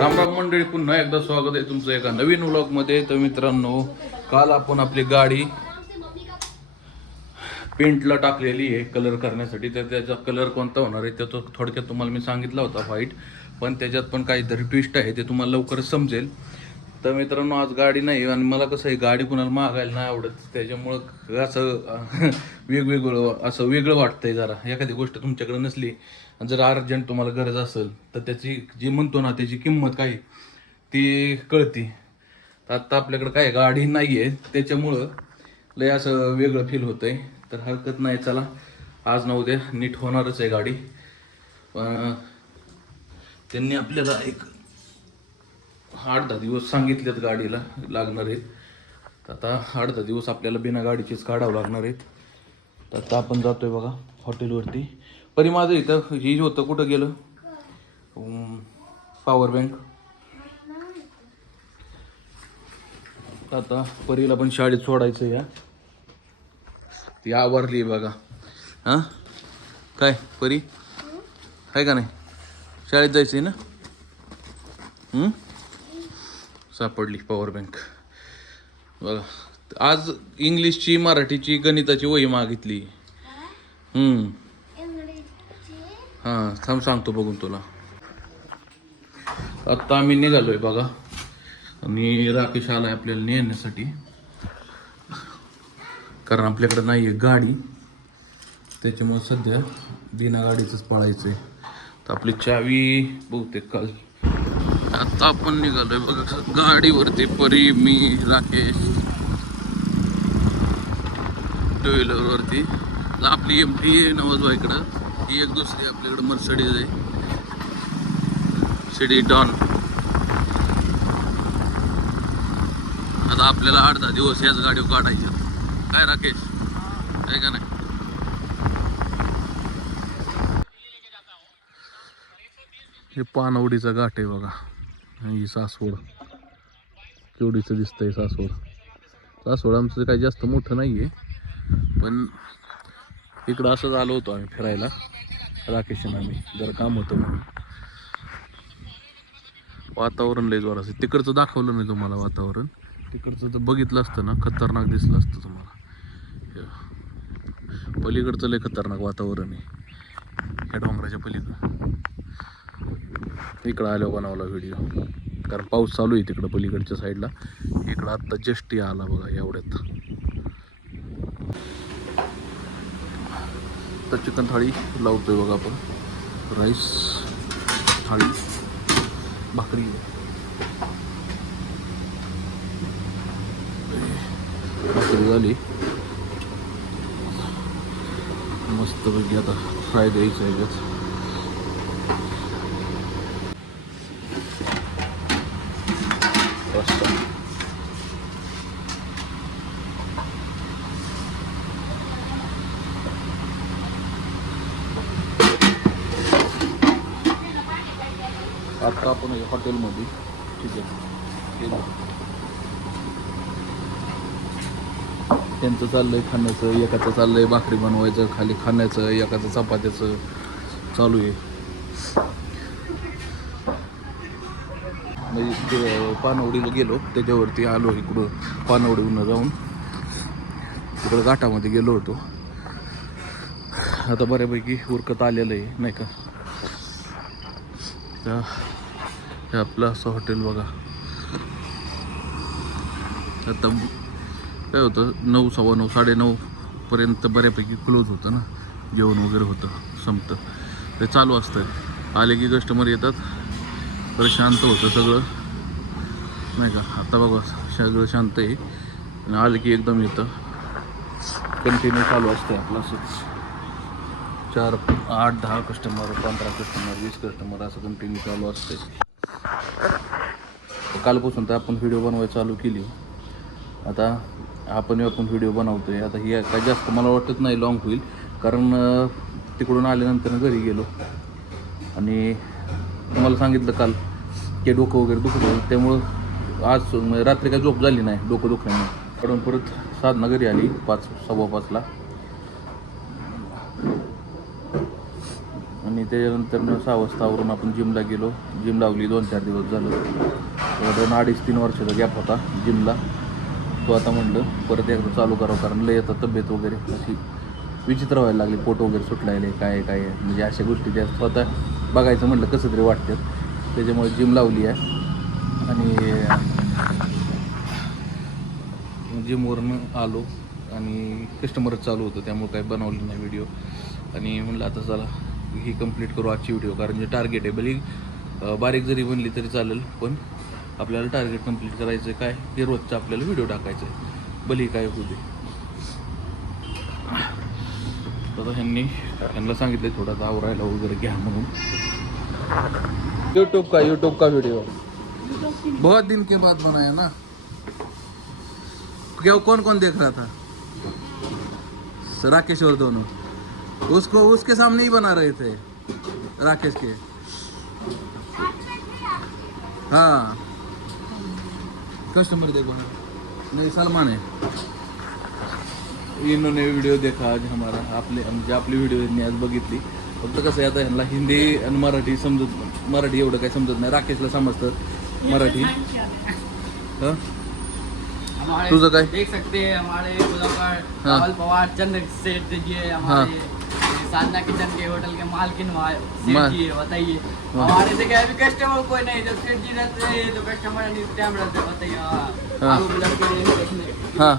राम राम मंडळी, पुन्हा एकदा स्वागत आहे तुमचं एका नवीन व्लॉगमध्ये. तर मित्रांनो, काल आपण आपली गाडी पेंटला टाकलेली आहे कलर करण्यासाठी. तर त्याचा कलर कोणता होणार आहे तो थोडक्यात तुम्हाला मी सांगितला होता, व्हाईट. पण त्याच्यात पण काहीतरी ट्विस्ट आहे, ते तुम्हाला लवकरच समजेल. तर मित्रांनो, आज गाडी नाही आणि मला कसं आहे, गाडी कुणाला मागायला नाही आवडत. त्याच्यामुळं असं वेगवेगळं असं वेगळं वाटतंय जरा. एखादी गोष्ट तुमच्याकडे नसली, जर अर्जंट तुम्हाला गरज असेल तर त्याची जी म्हणतो ना त्याची किंमत काय ती कळती. तर आत्ता आपल्याकडे काय गाडी नाही आहे, त्याच्यामुळं लय असं वेगळं फील होतंय. तर हरकत नाही, चला आज न उद्या नीट होणारच आहे गाडी. पण त्यांनी आपल्याला एक 8-10 दिवस सांगितलेत गाडीला लागणार आहेत. तर आता 8-10 दिवस आपल्याला बिना गाडीचीच काढावं लागणार आहेत. तर आता आपण जातोय बघा हॉटेलवरती. परी माझं इथं ही होतं, कुठं गेलं पॉवर बँक. आता परीला पण शाळेत सोडायचं या, ती आवरली बघा. हां काय परी आहे का नाही, शाळेत जायचं आहे ना. सापडली पॉवर बँक बघा. आज इंग्लिशची, मराठीची, गणिताची वही मागितली. हां थांब सांगतो बघून तुला. आत्ता आम्ही निघालोय बघा आणि राकेश आलाय आपल्याला नेण्यासाठी, कारण आपल्याकडे नाही आहे गाडी. त्याच्यामुळे सध्या बिना गाडीचंच पळायचं आहे. तर आपली चावी बहुतेक काल. आता आपण निघालोय बघा गाडीवरती, परी, मी, राकेश टू व्हीलरवरती. आपली MT आहे नवजबाईकडं, ही एक दुसरी आपल्याकडं मर्सिडीज आहे, सिटी डॉन. आता आपल्याला 8-10 दिवस याच गाडीवर काढायचं. काय राकेश आहे का नाही. हे पानवडीचा घाट आहे बघा. ही सासवड केवढीचं दिसतंय सासवड. सासवड आमचं काही जास्त मोठं नाही आहे, पण इकडं असंच आलो होतो आम्ही फिरायला, राकेशन आम्ही जरा काम होतं म्हणून. वातावरण लय जोर असं तिकडचं दाखवलं नाही तुम्हाला वातावरण. तिकडचं जर बघितलं असतं ना, खतरनाक दिसलं असतं तुम्हाला. पलीकडचं लय खतरनाक वातावरण आहे, या डोंगराच्या पलीकडं. इकडं आल्यावर बनवला व्हिडिओ, कारण पाऊस चालू आहे तिकडं पलीकडच्या साईडला. इकडं आत्ता जस्ट आला बघा एवढ्यात. तर चिकन थाळी लावतोय बघा आपण. राईस थाळी, भाकरी, भाकरी झाली मस्त पैकी. आता फ्राय द्यायचं आहे याच्यात. आता आपण हॉटेलमध्ये ठीक आहे गेलो. त्यांचं चाललंय खाण्याचं, एकाचं चाललंय भाकरी बनवायचं खाली खाण्याचं, एकाचं चपात्याचं चालू आहे. म्हणजे ते पानवडीला गेलो, त्याच्यावरती आलो इकडं पानवडीहून जाऊन तिकडं घाटामध्ये गेलो होतो. आता बऱ्यापैकी उरकत आलेलं आहे नाही का. हे आपलं असं हॉटेल बघा. आता काय होतं, 9, 9:15, 9:30 पर्यंत बऱ्यापैकी क्लोज होतं ना, जेवण वगैरे होतं, संपतं. ते चालू असतं. आले की कस्टमर येतात, तर शांत होतं सगळं नाही का. आता बघा सगळं शांत आहे आणि आलं की एकदम येतं. कंटिन्यू चालू असतं आपलं असंच. 4, 8, 10 कस्टमर, 15 कस्टमर, 20 कस्टमर असं कंटिन्यू चालू असते. कालपासून तर आपण व्हिडिओ बनवायला चालू केली. आता आपण व्हिडिओ बनवतोय. आता ही काय जास्त मला वाटत नाही लॉंग होईल, कारण तिकडून आल्यानंतर घरी गेलो आणि तुम्हाला सांगितलं काल की डोकं वगैरे दुखलं. त्यामुळं आज रात्री काय झोप झाली नाही डोकं दुखल्याने. कडून परत साधना घरी आली 5, 5:15ला. आणि त्याच्यानंतर 6 वाजतावरून आपण जिमला गेलो. जिम लावली 2-4 दिवस झालं. 2-2.5-3 वर्षाचा गॅप होता जिमला. तो आता म्हणलं परत एकदा चालू करावं, कारण लय आता तब्येत वगैरे अशी विचित्र व्हायला लागली, पोट वगैरे सुटलायले काय म्हणजे अशा गोष्टी त्या स्वतः बघायचं म्हटलं कसं तरी वाटतात. त्याच्यामुळे जिम लावली आहे आणि जिमवरनं आलो आणि कस्टमरच चालू होतं, त्यामुळे काही बनवलं नाही व्हिडिओ. आणि म्हणलं आता चला ही कंप्लीट करू आजची व्हिडिओ, कारण जे टार्गेट आहे भली बारीक जरी बनली तरी चालेल, पण आपल्याला टार्गेट कंप्लीट करायचं आहे. काय हे रोजचं आपल्याला व्हिडिओ टाकायचं आहे, भली काय होऊ दे. आता ह्यांना सांगितलं थोडा आवरायला वगैरे घ्या म्हणून. यूट्यूब का वीडियो बहुत दिन के बाद बनाया ना. क्या कौन देख रहा था? राकेश और दोनों उसके सामने ही बना रहे थे, राकेश के. हाँ कस्टमर देखो नहीं सलमान है. इन्होंने व्हिडिओ देखा आज हमारा, आपली व्हिडिओ यांनी आज बघितली. फक्त कसं आहे आता ह्यांना हिंदी आणि मराठी एवढं काही समजत नाही. राकेशला समजतं मराठी. हां तुझं काय? देख सकते हैं हमारे राहुल पवार चंद्र सेठ जी है, हमारे साधना किचन के होटल के मालकिन सेठ जी है. बताइए हमारे से क्या अभी कस्टमर कोई नहीं, जब सेठ जी रहते हैं तो कस्टमर नहीं टाइम रहते. बताइए हां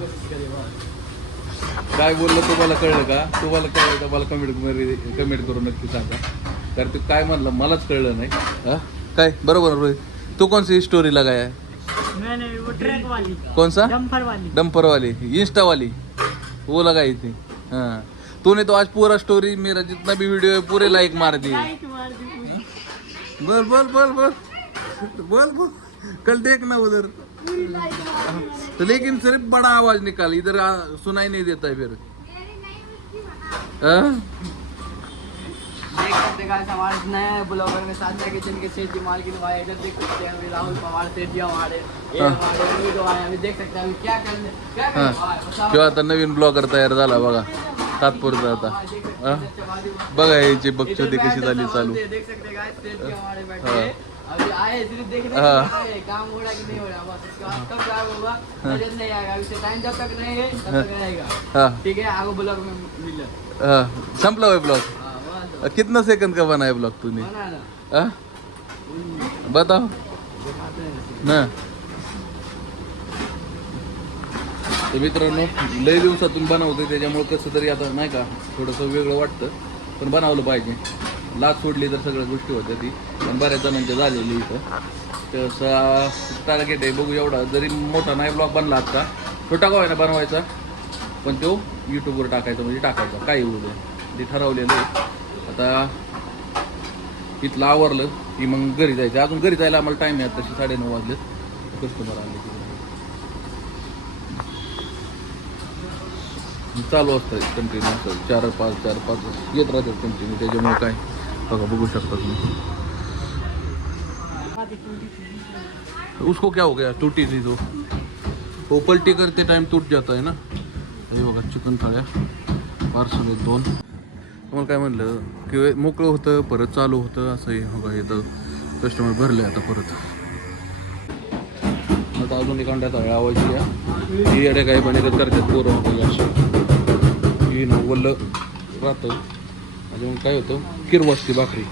काय बोललं तुम्हाला कळलं का? तुम्हाला कळलं का? मला कमेंट करून नक्की सांगा, कारण ते काय म्हणलं मलाच कळलं नाही. हां काय बरोबर रोहित, तू कौन सी स्टोरी लगाया है? मैंने वो ट्रक वाली, कौन सा? डंपर वाली इंस्टा वाली वो लगाई थी. हाँ तूने तो आज पूरा स्टोरी मेरा जितना भी वीडियो है पूरे लाइक मार दिए. बोल बोल बोल बोल बोल बोल कल देखना उधर. तो लेकिन सिर्फ बड़ा आवाज निकाल, इधर सुनाई नहीं देता है फिर. देख सकते हैं हमारे नया ब्लॉगर में साधना किचन के सेठ जी मालकिन भाई, इधर देख सकते हैं अभी राहुल पवार सेठ जी हमारे वीडियो आए. अभी देख सकते हैं अभी क्या करने किंवा आता नवीन ब्लॉगर तयार झाला बघा तात्पुरता. आता बघा याची बक्षोदी कशी झाली चालू. देख सकते हैं सेठ जी हमारे बैठे अभी आए सिर्फ देखने के लिए, काम हो रहा कि नहीं हो रहा, बस उसके बाद कब काम होगा नजर नहीं आएगा. अभी टाइम जब तक नहीं है तब तक रहेगा. ठीक है आगे ब्लॉग में मिल संपला हुआ ब्लॉग. कितना सेकंड का बना है ब्लॉग तूने? बताओ ना. तर मित्रांनो लय दिवसातून बनवते, त्याच्यामुळे कसं तरी आता नाही का थोडंसं वेगळं वाटतं, पण बनवलं पाहिजे. लाच सोडली तर सगळ्या गोष्टी होत्या ती, पण बऱ्याच जणांच्या झालेली इथं. तसा टार्गेट आहे बघू एवढा, जरी मोठा नाही ब्लॉग बनला आता, छोटा का होईना बनवायचा, पण तो यूट्यूबवर टाकायचा म्हणजे टाकायचा, काही होऊ दे ते ठरवलेलं आहे. आता इथलं आवरलं की मग घरी जायचं. अजून घरी जायला आम्हाला टाईम आहे, तशी 9:30 वाजले. कस्टमर आले चालू असतं कंटिन्यू असतं, 4-5 येत राहतात कंटिन्यू. त्याच्यामुळे काय बघा बघू शकता तुम्ही. उसको क्या हो गया? टूटी थी तो वो पलटी करते टाइम टूट जाता है ना. हे बघा चिकन थाळ्या पार्सल आहेत 2. तुम्हाला काय म्हणलं की मोकळं होतं परत चालू होतं असं आहे. बघा इथं कस्टमर भरले आता परत. आता अजून एक अंड्या थाळ्या आवायची आहे. ही अड्या काही बनेकच करतात पोरं होतं असं ही वल्लं राहतं. आणि मग काय होतं किरवसती भाकरी.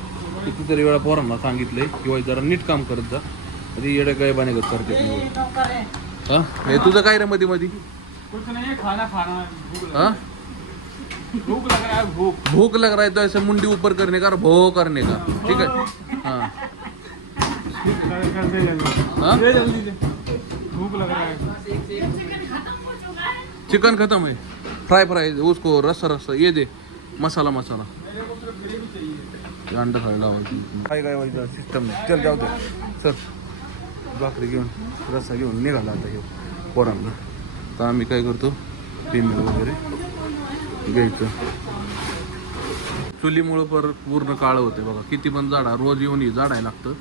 कितीतरी वेळा पोरांना सांगितलंय किंवा जरा नीट काम करत जा, ती येड्या काय बनेकच करतात. हां हे तुझं काय रे मध्ये हाँ भूख लग रहा है तो ऐसे मुंडी ऊपर करने का और भो करने का. ठीक है हाँ भूख लग रहा है. चिकन खत्म है. फ्राई उसको रस्सा ये दे मसाला अंडा खायला काय व्हायचं सिस्टम नाही. चल जाऊ दे सर. भाकरी घेऊन रस्सा घेऊन निघाला आता घेऊ पोरांना. तर आम्ही काय करतो पेमेंट वगैरे घ्यायचं. चुलीमुळं पूर्ण काळं होते बघा. किती पण झाडा रोज येऊन ही झाडायला लागतं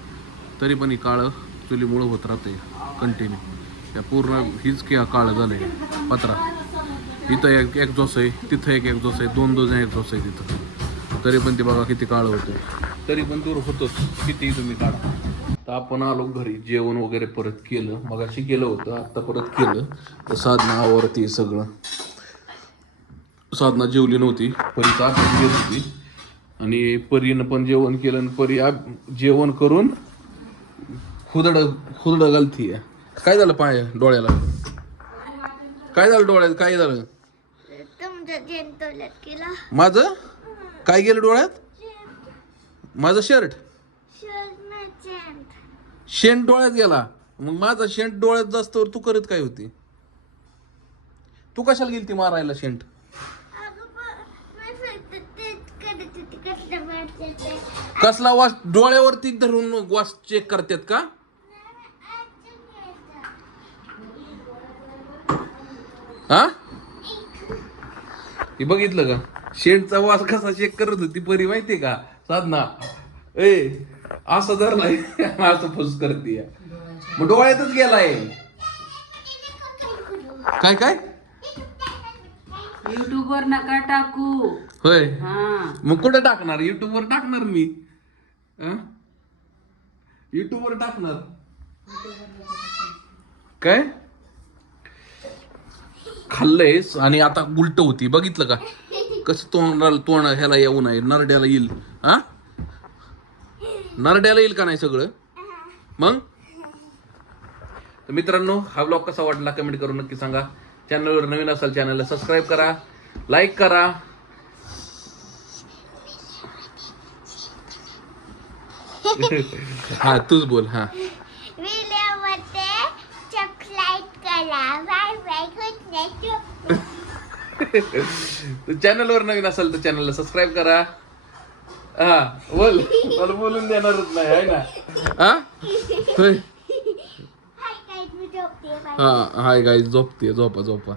तरी पण ही काळं चुलीमुळं होत राहते कंटिन्यू. त्या पूर्ण हीच की काळं झालं आहे पत्रा. इथं एक एक्झॉस्ट आहे, तिथं एक एक्झॉस्ट आहे, 2 एक्झॉस्ट आहे तिथं. तरी पण ते बघा किती काळं होतं, तरी पण दूर होतोच किती तुम्ही काढा. तर आपण आलो घरी, जेवण वगैरे परत केलं, मगाशी केलं होतं, आत्ता परत केलं. तर साधना आवरती सगळं. साधना जेवली नव्हती, परीचा अभ्यास घेत होती आणि परीनं पण जेवण केलं आणि परी जेवण करून खुदड घालती. काय झालं पाय डोळ्याला? काय झालं डोळ्यात? काय झालं? माझं काय गेलं डोळ्यात? माझं शर्ट शेंट डोळ्यात गेला. मग माझा शेंट डोळ्यात जास्तवर तू करत काय होती? तू कशाला गेली ती मारायला शेंट? कसला वास? डोळ्यावरती धरून वास चेक करतात का? हा, हे बघितलं का? शेंटचा वास कसा चेक करत होती परी माहितीये का साधना? ए असं धरलाय असं फुस करते. मग डोळ्यातच गेलाय. काय काय? युट्यूब वर नका टाकू. होय, मग कुठे टाकणार? युट्यूब वर टाकणार मी. युट्यूब वर टाकणार काय? खाल्लंयस आणि आता उलट होती, बघितलं का कसं तोंड ह्याला येऊ नये, नरड्याला येईल. हा, नरड्याला येईल का नाही सगळं? मग तर मित्रांनो, हा व्लॉग कसा वाटला कमेंट करून नक्की सांगा. चॅनलवर नवीन असाल चॅनलला सबस्क्राईब करा, लाईक करा. हा तूच बोल. हा, चॅनलवर नवीन असेल तर चॅनलला सबस्क्राईब करा. हा बोल, मला बोलून देणारच नाही आहे ना. हा होय. हा हाय गाईज, झोपते, झोपा.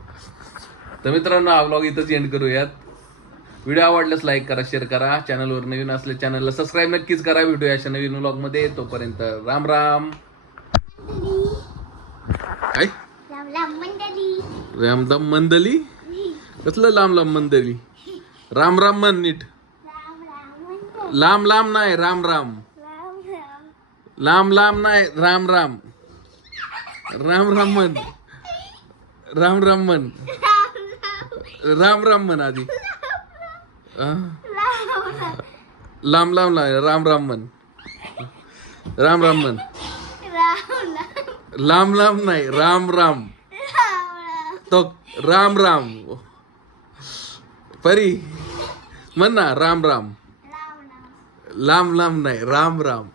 तर मित्रांनो, हा व्लॉग इथंच एंड करूयात. व्हिडिओ आवडल्यास लाईक करा, शेअर करा. चॅनलवर नवीन असले चॅनलला सबस्क्राईब नक्कीच करा. व्हिडिओ अशा नवीन व्लॉग मध्ये. तोपर्यंत राम राम. काय रामदाम मंदली? कसलं लांब लांब मंदली? राम राम म्हण नीट. लांब लांब नाही, राम राम. लांब लांब नाही, राम राम. राम राम म्हण. राम राम म्हण. राम राम म्हण आधी. लांब लांब नाही, राम राम म्हण. राम राम म्हण. लांब लांब नाही, राम राम. तो राम राम. परी म्हण ना, राम राम. लांब लांब नाही, राम राम.